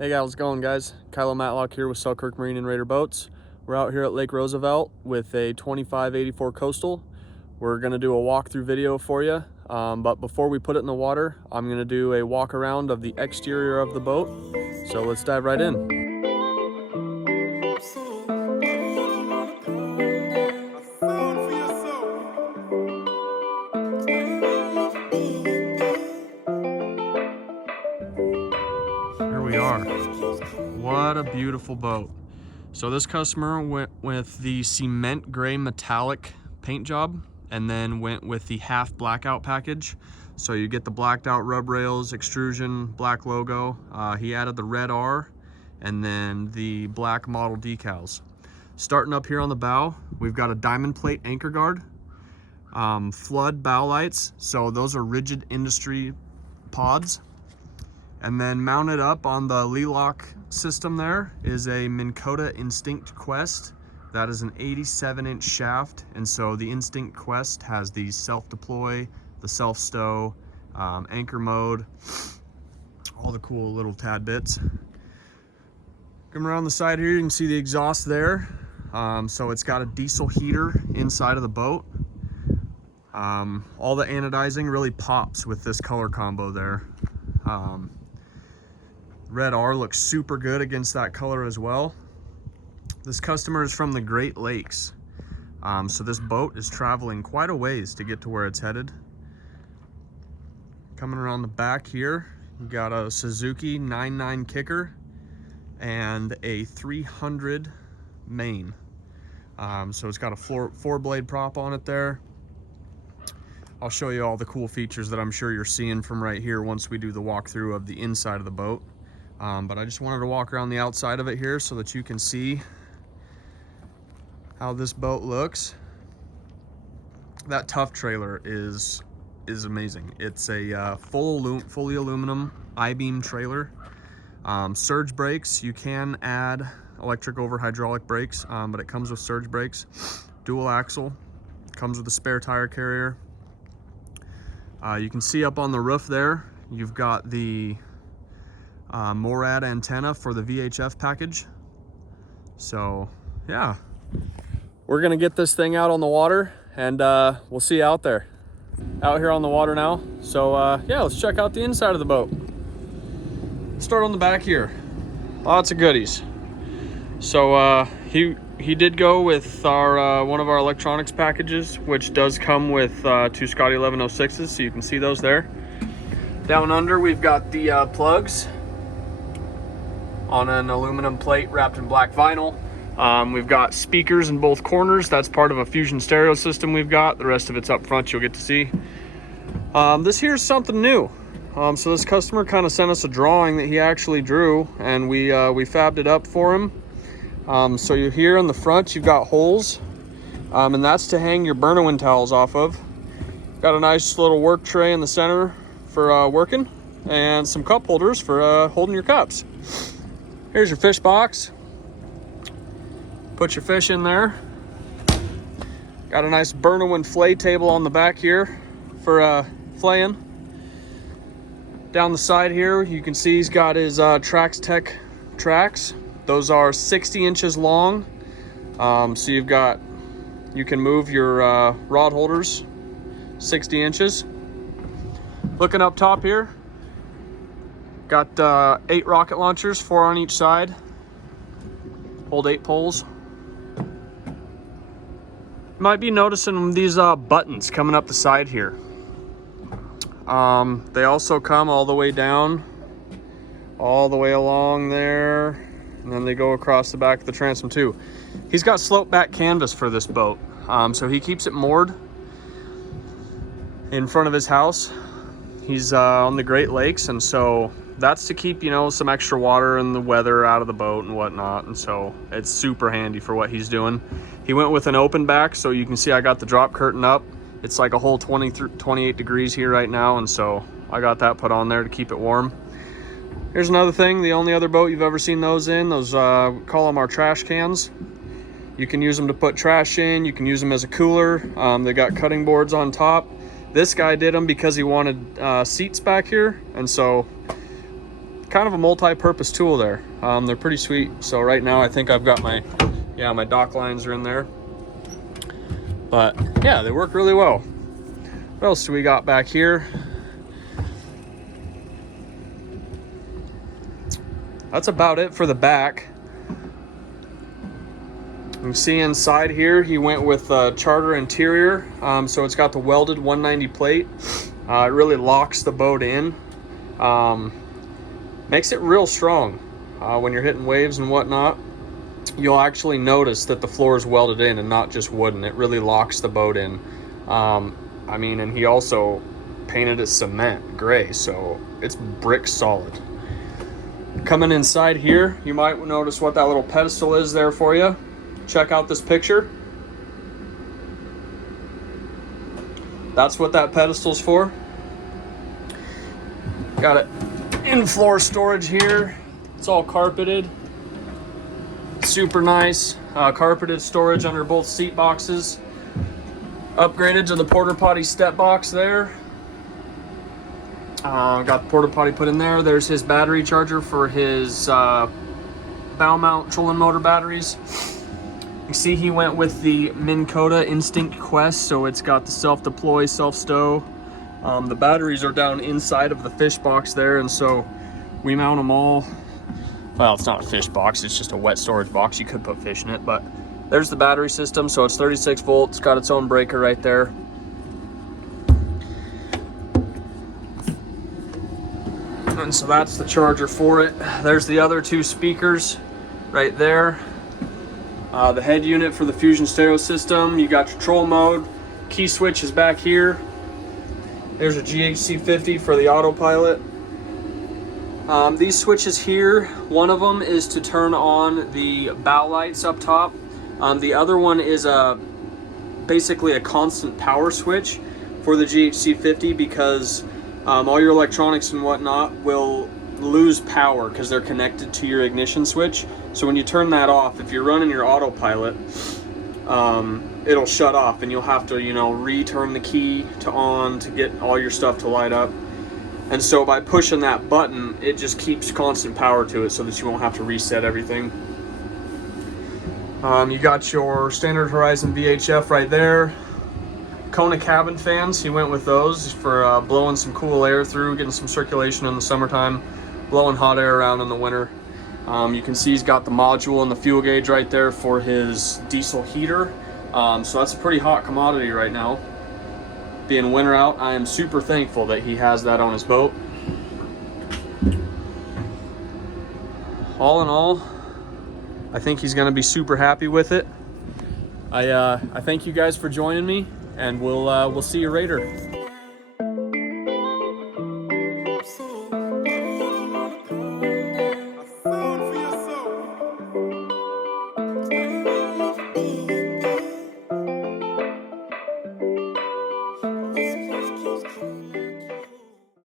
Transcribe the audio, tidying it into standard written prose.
Hey, how's it going, guys? Kylo Matlock here with Selkirk Marine and Raider Boats. We're out here at Lake Roosevelt with a 2584 Coastal. We're gonna do a walkthrough video for you, but before we put it in the water, I'm gonna do a walk around of the exterior of the boat. So let's dive right in. Here we are. What a beautiful boat. So this customer went with the cement gray metallic paint job and then went with the half blackout package. So you get the blacked out rub rails, extrusion, black logo. He added the red R and then the black model decals. Starting up here on the bow, we've got a diamond plate anchor guard, flood bow lights. So those are rigid industry pods. And then mounted up on the Lelock system there is a Minn Kota Instinct Quest. That is an 87-inch shaft, and so the Instinct Quest has the self-deploy, the self-stow, anchor mode, all the cool little tad bits. Come around the side here, you can see the exhaust there. So it's got a diesel heater inside of the boat. All the anodizing really pops with this color combo there. Red R looks super good against that color as well. This customer is from the Great Lakes. So this boat is traveling quite a ways to get to where it's headed. Coming around the back here, you got a Suzuki 99 kicker and a 300 main. So it's got a four blade prop on it there. I'll show you all the cool features that I'm sure you're seeing from right here once we do the walkthrough of the inside of the boat. But I just wanted to walk around the outside of it here so that you can see how this boat looks. That tough trailer is amazing. It's a fully aluminum I-beam trailer. Surge brakes, you can add electric over hydraulic brakes, but it comes with surge brakes. Dual axle, comes with a spare tire carrier. You can see up on the roof there, you've got the MORAD antenna for the VHF package. So yeah, we're gonna get this thing out on the water and we'll see you out there. Out here on the water now. So yeah, let's check out the inside of the boat. Let's start on the back here. Lots of goodies. So he did go with our one of our electronics packages, which does come with two Scotty 1106s, so you can see those there. Down under we've got the plugs on an aluminum plate wrapped in black vinyl. We've got speakers in both corners. That's part of a Fusion stereo system we've got. The rest of it's up front, you'll get to see. This here's something new. So this customer kind of sent us a drawing that he actually drew, and we fabbed it up for him. So you're here in the front, you've got holes, and that's to hang your burn-a-wind towels off of. Got a nice little work tray in the center for working, and some cup holders for holding your cups. Here's your fish box. Put your fish in there. Got a nice burn-a-wind flay table on the back here for flaying. Down the side here, you can see he's got his Trax Tech tracks. Those are 60 inches long. So you can move your rod holders 60 inches. Looking up top here, got 8 rocket launchers, 4 on each side. Hold 8 poles. Might be noticing these buttons coming up the side here. They also come all the way down, all the way along there, and then they go across the back of the transom too. He's got slope back canvas for this boat, so he keeps it moored in front of his house. He's on the Great Lakes, and so that's to keep, you know, some extra water and the weather out of the boat and whatnot, and so it's super handy for what he's doing. He went with an open back, so you can see I got the drop curtain up. It's like a whole 28 degrees here right now, and so I got that put on there to keep it warm. Here's another thing, the only other boat you've ever seen those in, those call them our trash cans. You can use them to put trash in, you can use them as a cooler. They got cutting boards on top. This guy did them because he wanted seats back here, and so kind of a multi-purpose tool there. They're pretty sweet. So right now I think I've got my, yeah, my dock lines are in there. But yeah, they work really well. What else do we got back here? That's about it for the back. You can see inside here, he went with Charter interior. So it's got the welded 190 plate. It really locks the boat in. Makes it real strong. When you're hitting waves and whatnot, you'll actually notice that the floor is welded in and not just wooden. It really locks the boat in. I mean, and he also painted it cement gray, so it's brick solid. Coming inside here, you might notice what that little pedestal is there for you. Check out this picture. That's what that pedestal's for. Got it in-floor storage here. It's all carpeted. Super nice. Carpeted storage under both seat boxes. Upgraded to the porta potty step box there. Got the porta potty put in there. There's his battery charger for his bow mount trolling motor batteries. You see he went with the Minn Kota Instinct Quest, so it's got the self-deploy, self-stow. The batteries are down inside of the fish box there, and so we mount them all. Well, it's not a fish box, it's just a wet storage box. You could put fish in it, but there's the battery system. So it's 36 volts, got its own breaker right there. And so that's the charger for it. There's the other two speakers right there. The head unit for the Fusion stereo system. You got your troll mode. Key switch is back here. There's a GHC50 for the autopilot. These switches here, one of them is to turn on the bow lights up top. The other one is basically a constant power switch for the GHC50 because all your electronics and whatnot will lose power because they're connected to your ignition switch. So when you turn that off, if you're running your autopilot, it'll shut off and you'll have to, you know, return the key to on to get all your stuff to light up. And so by pushing that button, it just keeps constant power to it so that you won't have to reset everything. You got your standard Horizon VHF right there. Kona cabin fans, he went with those for blowing some cool air through, getting some circulation in the summertime, blowing hot air around in the winter. You can see he's got the module and the fuel gauge right there for his diesel heater. So that's a pretty hot commodity right now. Being winter out, I am super thankful that he has that on his boat. All in all, I think he's gonna be super happy with it. I thank you guys for joining me, and we'll see you later. Yeah.